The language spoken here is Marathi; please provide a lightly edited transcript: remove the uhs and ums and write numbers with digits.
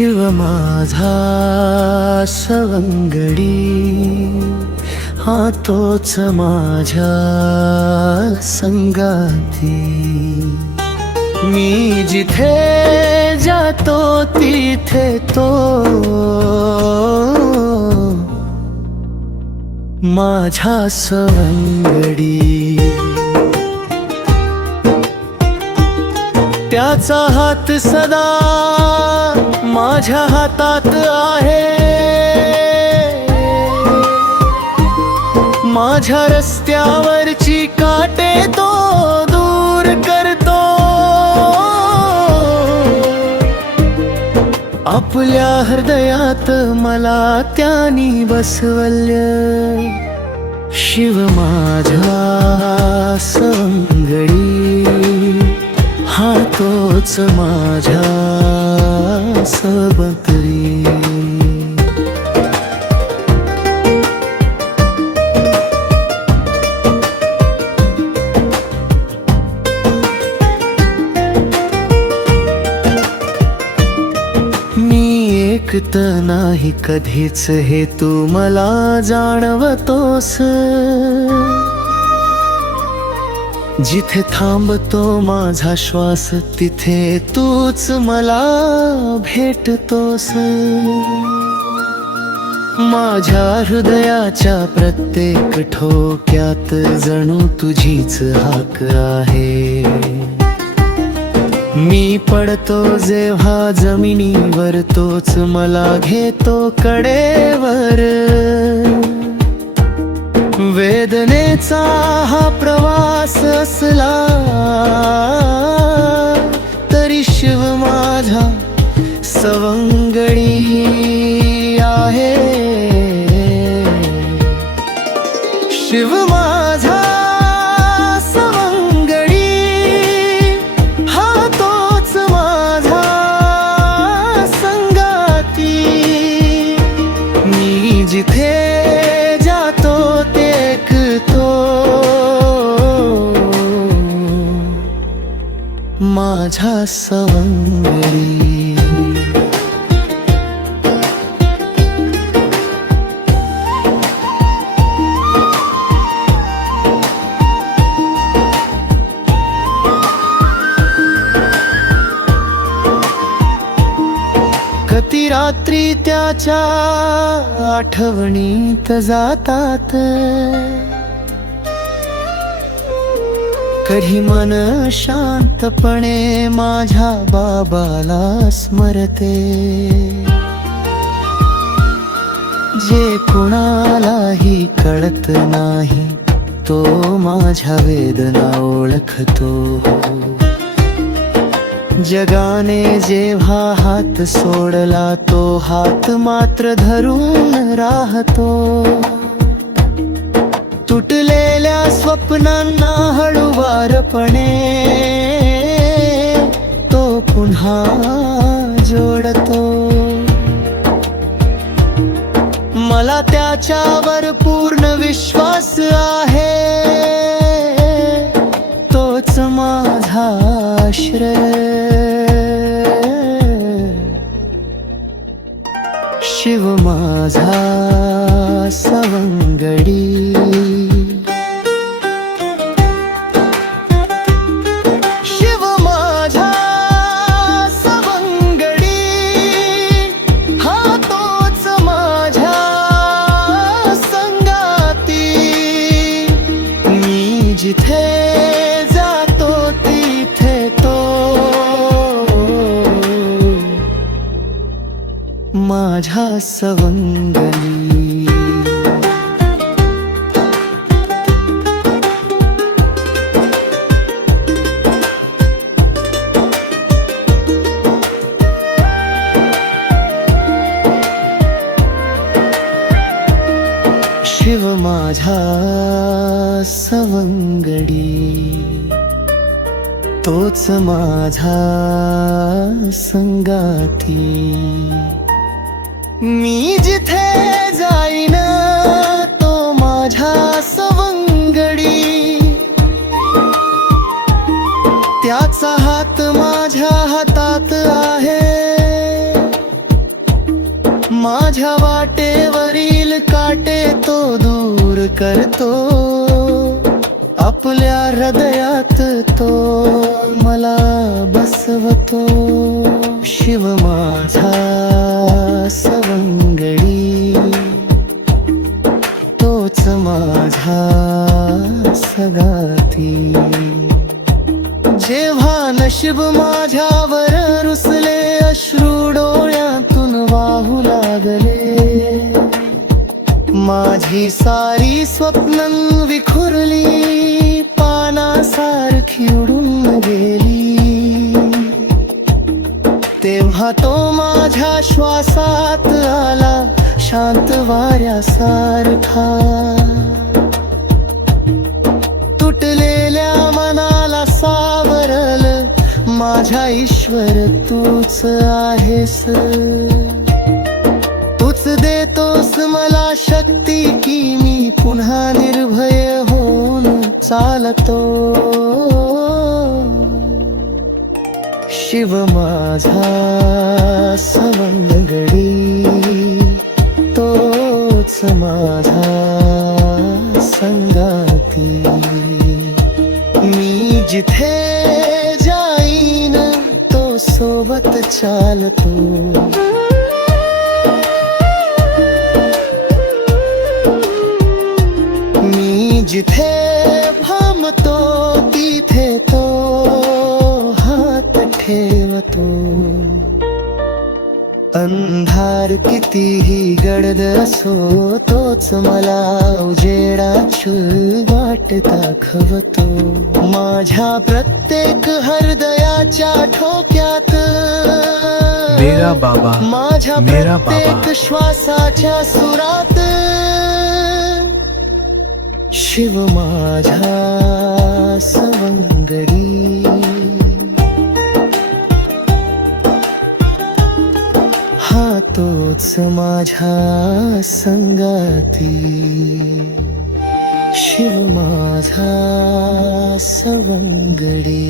शिव माझा सवंगडी, हा तोच माझ्या संगाती। मी जिथे जातो तिथे तो माझा सवंगडी। त्याचा हात सदा माझ्या हातात आहे, माझ्या रस्त्यावरची काटे तो दूर करतो। आपल्या हृदयात मला त्यानी बसवलं। शिव माझा सवंगडी, हा तोच माझ्या सबकरी। ऐकत नाही कधीच हे तू मला जाणवतोस। जिथे थांबतो माझा श्वास तिथे तूच मला भेटतोस। माझ्या हृदयाच्या प्रत्येक ठोक्यात जणू तुझीच हाक आहे। मी पडतो जेव्हा जमिनीवर तोच मला घेतो कडेवर। वेदनेचा हा प्रवास असला तरी शिव माझा सवंगडी आहे। शिव माझा जिथे जातो ते ऐकतो माझा सवंगडी। कधी रात्री त्याच्या आठवणीत जातात, कधी मन शांतपणे माझ्या बाबाला स्मरते। जे कुणालाही कळत नाही तो माझ्या वेदना ओळखतो। जगाने जेव्हा हात सोडला तो हात मात्र धरून राहतो। तुटलेल्या स्वप्नांना हळूवारपणे तो पुन्हा जोडतो। मला त्याच्यावर पूर्ण विश्वास आहे, तोच माझा आश्रय। शिव माझा सवंगडी, शिव माझा सवंगडी, हा तोच माझ्या संगाती। मी जिथे जातो तिथे तो माझा सवंगडी। शिव माझा सवंगडी, तोच माझा संगाती। मी जिथे जाईन तो माझा सवंगडी। त्याचा हात माझ्या हातात आहे, माझ्या वाटेवरील काटे तो दूर करतो, आपल्या हृदयात तो मला बसवतो. शिव माझा सवंगडी, तोच माझा सगाती. जेव्हा नशीब माझ्यावर रुसले, अश्रू डोळ्यातून वाहू लागले, माझी सारी स्वप्नं विखुरली, पानासारखी उडून गेली. तेव्हा तो माझ्या श्वासात आला, शांत वाऱ्यासारखा. तुटलेल्या मनाला सावरल, माझा ईश्वर तूच आहेस. तूच देतोस मला शक्ती, की मी पुन्हा निर्भय होऊन चालतो. शिव माझा सवंगडी, तोच माझा संगाती. मी जिथे जाईन तो सोबत चालतो. मी जिथे भामतो तिथे तो हात ठेवतो. अंधार कितीही गडद असो, तोच मला उजेडाची वाट दाखवतो. माझ्या प्रत्येक हृदयाच्या ठोक्यात, मेरा बाबा, माझ्या मेरा प्रत्येक बाबा. श्वासाच्या सुरात, शिव माझा सवंगडी. हा तोच माझ्या संगाती. शिव माझा सवंगडी.